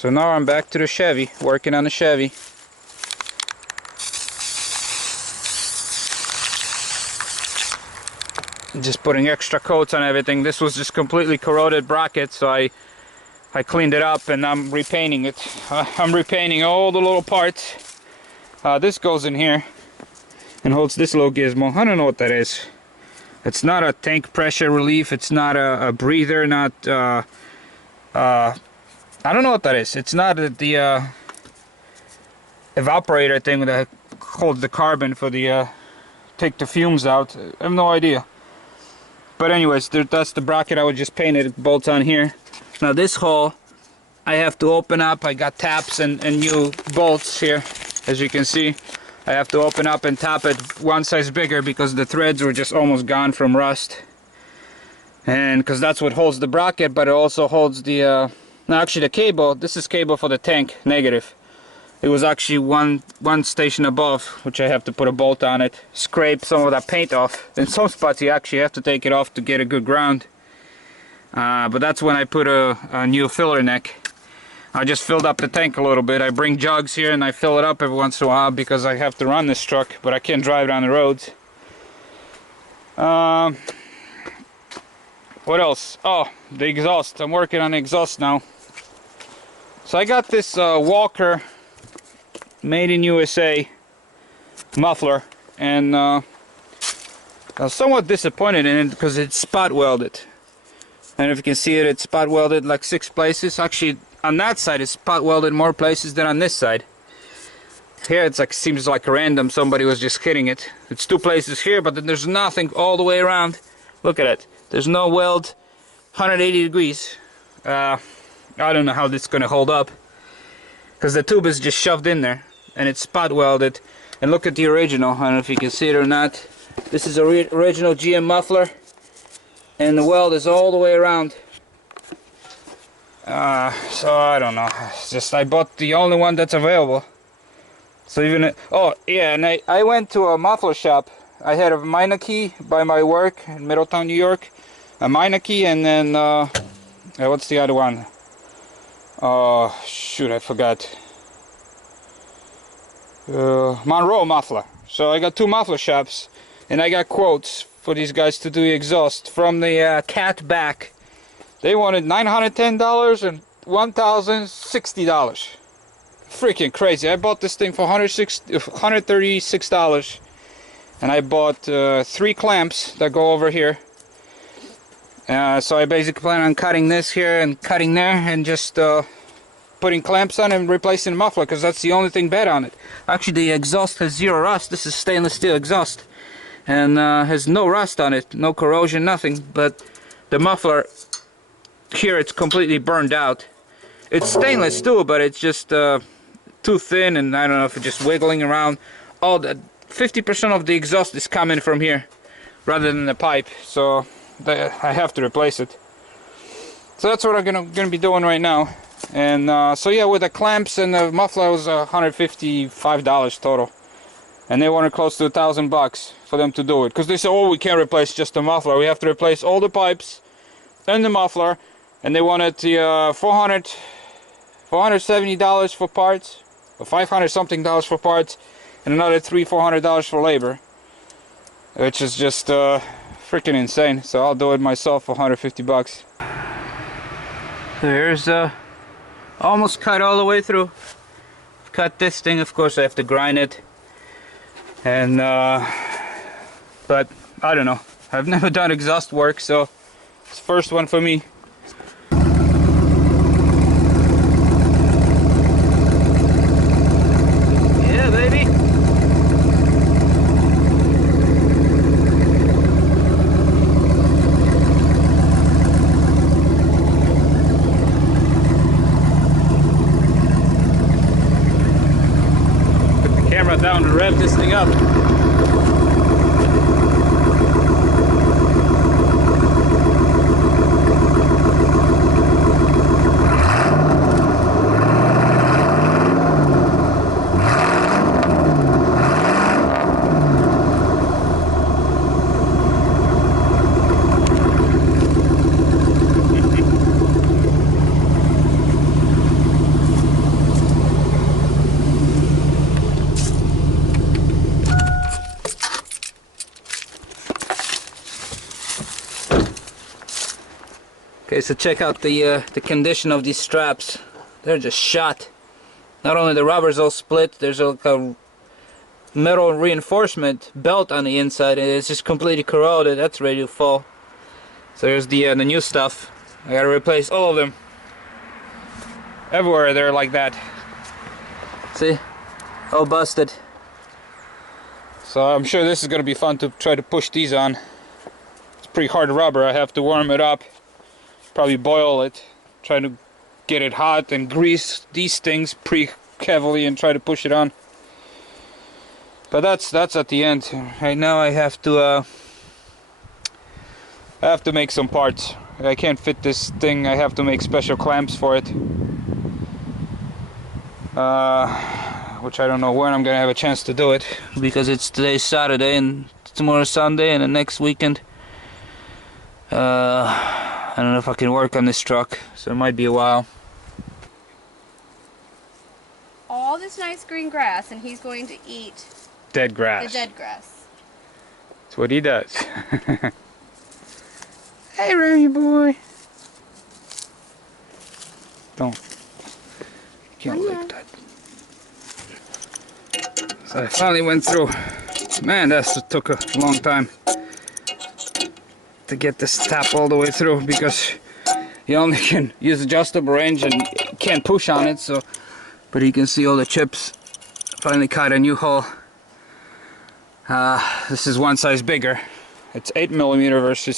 So now I'm back to the Chevy, working on the Chevy. Just putting extra coats on everything. This was just completely corroded bracket, so I cleaned it up and I'm repainting it. I'm repainting all the little parts. This goes in here and holds this little gizmo. I don't know what that is. It's not a tank pressure relief. It's not a breather. Not I don't know what that is. It's not the evaporator thing that holds the carbon for the take the fumes out. I have no idea. But anyways, that's the bracket. I would just paint it. It bolts on here. Now this hole I have to open up. I got taps and new bolts here, as you can see. I have to open up and tap it one size bigger because the threads were just almost gone from rust. And because that's what holds the bracket, but it also holds the no, actually the cable. This is cable for the tank, negative. It was actually one station above, which I have to put a bolt on it, scrape some of that paint off. In some spots you actually have to take it off to get a good ground. But that's when I put a new filler neck. I just filled up the tank a little bit. I bring jugs here and I fill it up every once in a while because I have to run this truck, but I can't drive it on the roads. What else? Oh, the exhaust. I'm working on the exhaust now. So I got this Walker made in USA muffler, and I was somewhat disappointed in it because it's spot welded. And if you can see it, it's spot welded like 6 places. Actually, on that side it's spot welded more places than on this side. Here it's like, seems like random, somebody was just hitting it. It's 2 places here, but then there's nothing all the way around. Look at it. There's no weld, 180 degrees. I don't know how this is gonna hold up because the tube is just shoved in there and it's spot welded. And look at the original. I don't know if you can see it or not. This is a original GM muffler, and the weld is all the way around. So I don't know. It's just I bought the only one that's available. So even oh yeah, and I went to a muffler shop. I had a Meineke by my work in Middletown, New York. A Meineke, and then what's the other one? Oh shoot, I forgot. Monroe muffler. So I got 2 muffler shops, and I got quotes for these guys to do the exhaust from the cat back. They wanted $910 and $1,060. Freaking crazy. I bought this thing for $136, and I bought 3 clamps that go over here. So I basically plan on cutting this here and cutting there and just putting clamps on and replacing the muffler, because that's the only thing bad on it. Actually, the exhaust has 0 rust. This is stainless steel exhaust and has no rust on it, no corrosion, nothing. But the muffler here, it's completely burned out. It's stainless too, but it's just too thin, and I don't know if it's just wiggling around. All the 50% of the exhaust is coming from here rather than the pipe, so I have to replace it. So that's what I'm gonna be doing right now. And so yeah, with the clamps and the muffler, it was $155 total, and they wanted close to $1,000 for them to do it, because they said, oh, we can't replace just the muffler, we have to replace all the pipes and the muffler. And they wanted the $470 for parts, or $500 something for parts, and another $300-400 for labor, which is just freaking insane. So I'll do it myself for $150. There's almost cut all the way through. Cut this thing. Of course I have to grind it, and but I don't know, I've never done exhaust work, so it's the first one for me. Down to rev this thing up. Okay, so check out the condition of these straps. They're just shot. Not only the rubber's all split, there's a metal reinforcement belt on the inside, and it's just completely corroded. That's ready to fall. So here's the new stuff. I gotta replace all of them. Everywhere they're like that. See? All busted. So I'm sure this is gonna be fun to try to push these on. It's pretty hard rubber. I have to warm it up, probably boil it, try to get it hot and grease these things pretty heavily and try to push it on. But that's at the end. Right now I have to make some parts. I can't fit this thing. I have to make special clamps for it. Which I don't know when I'm gonna have a chance to do it, because it's today's Saturday and tomorrow's Sunday, and the next weekend I don't know if I can work on this truck, so it might be a while. All this nice green grass, and he's going to eat Dead grass. the dead grass. That's what he does. Hey, Remy boy. Don't. You can't lick that. So I finally went through. Man, that took a long time to get this tap all the way through, because you only can use adjustable range and can't push on it. So, but you can see all the chips. Finally cut a new hole. This is one size bigger. It's 8mm versus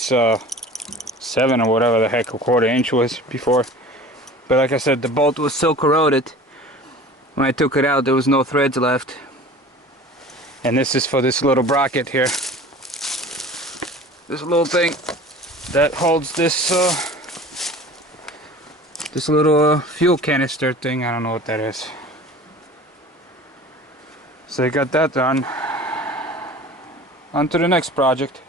7 or whatever the heck a 1/4 inch was before. But like I said, the bolt was so corroded. When I took it out, there was no threads left. And this is for this little bracket here. This little thing that holds this this little fuel canister thing. I don't know what that is. So I got that done. On to the next project.